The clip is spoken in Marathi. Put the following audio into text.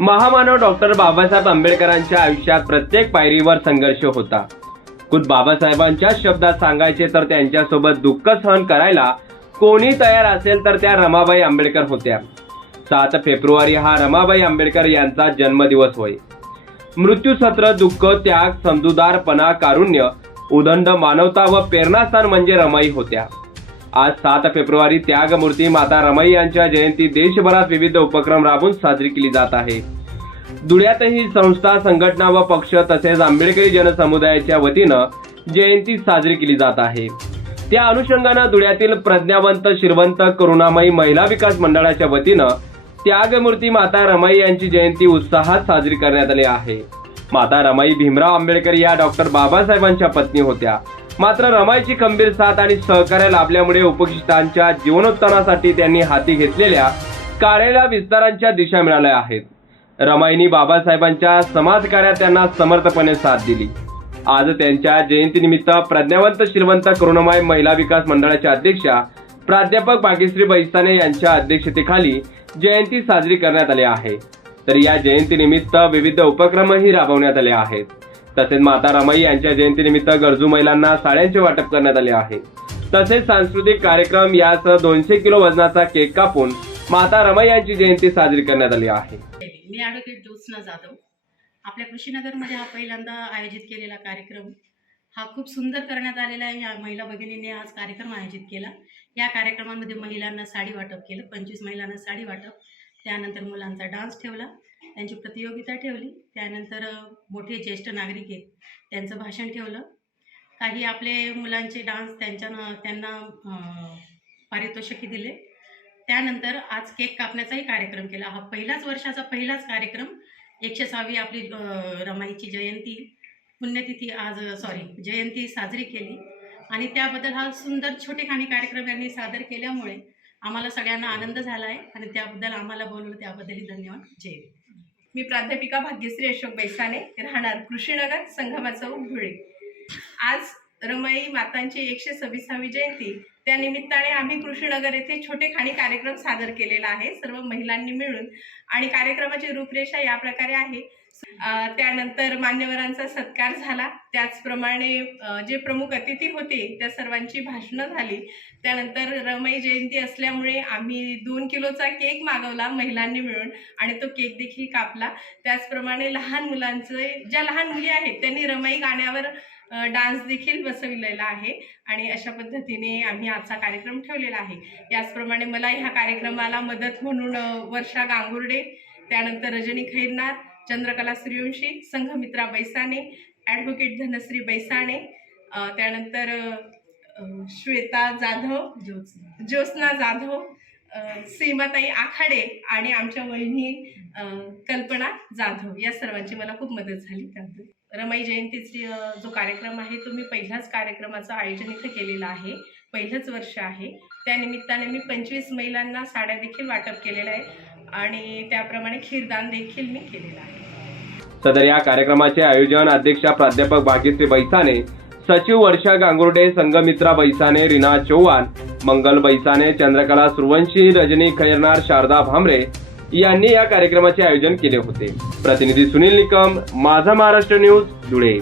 महामानव डॉक्टर बाबासाहेब आंबेडकरांच्या आयुष्यात प्रत्येक पायरीवर संघर्ष होता. खुद बाबासाहेबांच्या शब्दात सांगायचे तर त्यांच्यासोबत दुःख सहन करायला कोणी तयार असेल तर त्या रमाबाई आंबेडकर होत्या. सात फेब्रुवारी हा रमाबाई आंबेडकर यांचा जन्मदिवस होय. मृत्यूसत्र दुःख त्याग समजूदारपणा कारुण्य उदंड मानवता व प्रेरणास्थान म्हणजे रमाई होत्या. आज सात फेब्रुवारी त्यागमूर्ती माता रमाई यांच्या जयंती देशभरात विविध उपक्रम राबवून साजरी केली जात आहे. धुळ्यातही संस्था संघटना व पक्ष तसेच आंबेडकरी जनसमुदायाच्या वतीनं जयंती साजरी केली जात आहे. त्या अनुषंगानं धुळ्यातील प्रज्ञावंत श्रीवंत करुणामयी महिला विकास मंडळाच्या वतीनं त्यागमूर्ती माता रमाई यांची जयंती उत्साहात साजरी करण्यात आली आहे. माता रमाई भीमराव आंबेडकर या डॉक्टर बाबासाहेबांच्या पत्नी होत्या. मात्र रमाईची खंबीर साथ आणि सहकार्य लाभल्यामुळे उपक्षितांच्या जीवनोत्थानासाठी त्यांनी हाती घेतलेल्या कार्याला विस्तारांच्या दिशा मिळाल्या आहेत. रमाईनी बाबासाहेबांच्या समाजकार्यात त्यांना समर्थपणे साथ दिली. आज त्यांच्या जयंतीनिमित्त प्रज्ञावंत श्रीमंत करुणामय महिला विकास मंडळाच्या अध्यक्षा प्राध्यापक भाग्यश्री बैसाने यांच्या अध्यक्षतेखाली जयंती साजरी करण्यात आली आहे. तर या जयंतीनिमित्त विविध उपक्रमही राबवण्यात आले आहेत. तसेच माता रमाई यांच्या जयंतीनिमित्त गरजू महिलांना साड्यांचे वाटप करण्यात आले आहे. तसेच सांस्कृतिक कार्यक्रम यासह दोनशे किलो वजनाचा केक कापून माता रमाई यांची जयंती साजरी करण्यात आली आहे. मी ॲडव्होकेट ज्योत्सना जाधव. आपल्या कृषीनगरमध्ये हा पहिल्यांदा आयोजित केलेला कार्यक्रम. हा खूप सुंदर करण्यात आलेला आहे. या महिला भगिनीने आज कार्यक्रम आयोजित केला. या कार्यक्रमामध्ये महिलांना साडी वाटप केलं. पंचवीस महिलांना साडी वाटप. त्यानंतर मुलांचा डान्स ठेवला त्यांची प्रतियोगिता ठेवली त्यानंतर मोठे ज्येष्ठ नागरिक आहेत त्यांचं भाषण ठेवलं. काही आपले मुलांचे डान्स त्यांच्या त्यांना पारितोषिके दिले. त्यानंतर आज केक कापण्याचाही कार्यक्रम केला. हा पहिलाच वर्षाचा पहिलाच कार्यक्रम. एकशे सहावी आपली रमाईची जयंती पुण्यतिथी आज सॉरी जयंती साजरी केली. आणि त्याबद्दल हा सुंदर छोटेखानी कार्यक्रम यांनी सादर केल्यामुळे आम्हाला सगळ्यांना आनंद झाला आहे आणि त्याबद्दल आम्हाला बोलवलं त्याबद्दलही धन्यवाद. जय मी प्राध्यापिका भाग्यश्री अशोक बैसाने राहणार कृषीनगर संगमा चौक धुळे आज रमाई मातांची एकशे सव्वीसावी जयंती. त्या निमित्ताने आम्ही कृषीनगर येथे छोटे खाणी कार्यक्रम सादर केलेला आहे. सर्व महिलांनी मिळून आणि कार्यक्रमाची रूपरेषा या प्रकारे आहे. त्यानंतर मान्यवरांचा सत्कार झाला. त्याचप्रमाणे जे प्रमुख अतिथी होते त्या सर्वांची भाषणं झाली. त्यानंतर रमाई जयंती असल्यामुळे आम्ही दोन किलोचा केक मागवला महिलांनी मिळून आणि तो केक देखील कापला. त्याचप्रमाणे लहान मुलांचे ज्या लहान मुली आहेत त्यांनी रमाई गाण्यावर डान्स देखील बसविलेला आहे आणि अशा पद्धतीने आम्ही आजचा कार्यक्रम ठेवलेला आहे. याचप्रमाणे मला ह्या कार्यक्रमाला मदत म्हणून वर्षा गांगुर्डे त्यानंतर रजनी खैरनार चंद्रकला सूर्यवंशी संघमित्रा बैसाणे ॲडव्होकेट धनश्री बैसाणे त्यानंतर श्वेता जाधव ज्योत्स्ना. ज्योत्स्ना जाधव सीमाताई आखाडे आणि आमच्या वहिनी कल्पना जाधव. या सर्वांची मला खूप मदत झाली त्याबद्दल. रमाई जयंतीची जो कार्यक्रम आहे तो मी पहिल्याच कार्यक्रमाचं आयोजन इथं केलेलं आहे. पहिलंच वर्ष आहे. त्यानिमित्ताने मी पंचवीस महिलांना साड्या देखील वाटप केलेल्या आहे. आणि त्याप्रमाणे खीरदान देखील मी केलेलं आहे. सदर या कार्यक्रमाचे आयोजन अध्यक्षा प्राध्यापक भाग्यश्री बैसाने सचिव वर्षा गांगुर्डे संगमित्रा बैसाने रीना चौहान मंगल बैसाने चंद्रकला सुरवंशी रजनी खैरनार शारदा भामरे यांनी या कार्यक्रमाचे आयोजन केले होते. प्रतिनिधी सुनील निकम माझा महाराष्ट्र न्यूज धुळे.